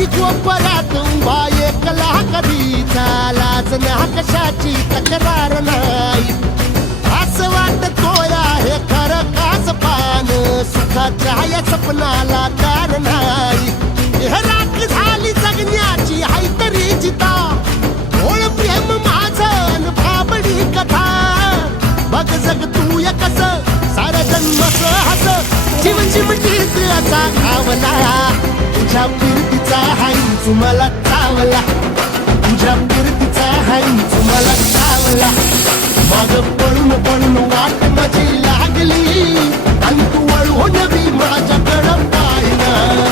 आणि कोपऱ्यात उभा एकला कधीचा लाज ना कशाची तक्रार नाही असं वाटतोय हे खरं काच पान सुखाच्या या सपनाला कार नाही राख झाली जगण्याची हाय तरी जिता ओळ प्रेम माझं भाबडी कथा बघ जग तू या कस सारा जन्मच हस जीवन चिमटीत असा घावला तुझ्या फिरतीचा हाय तुम्हाला चावला तुझ्या फिरतीचा हाय तुम्हाला चावला माग पळून पळून वाट माझी लागली आणि तू वळून बी माझ्याकडं पाहिलं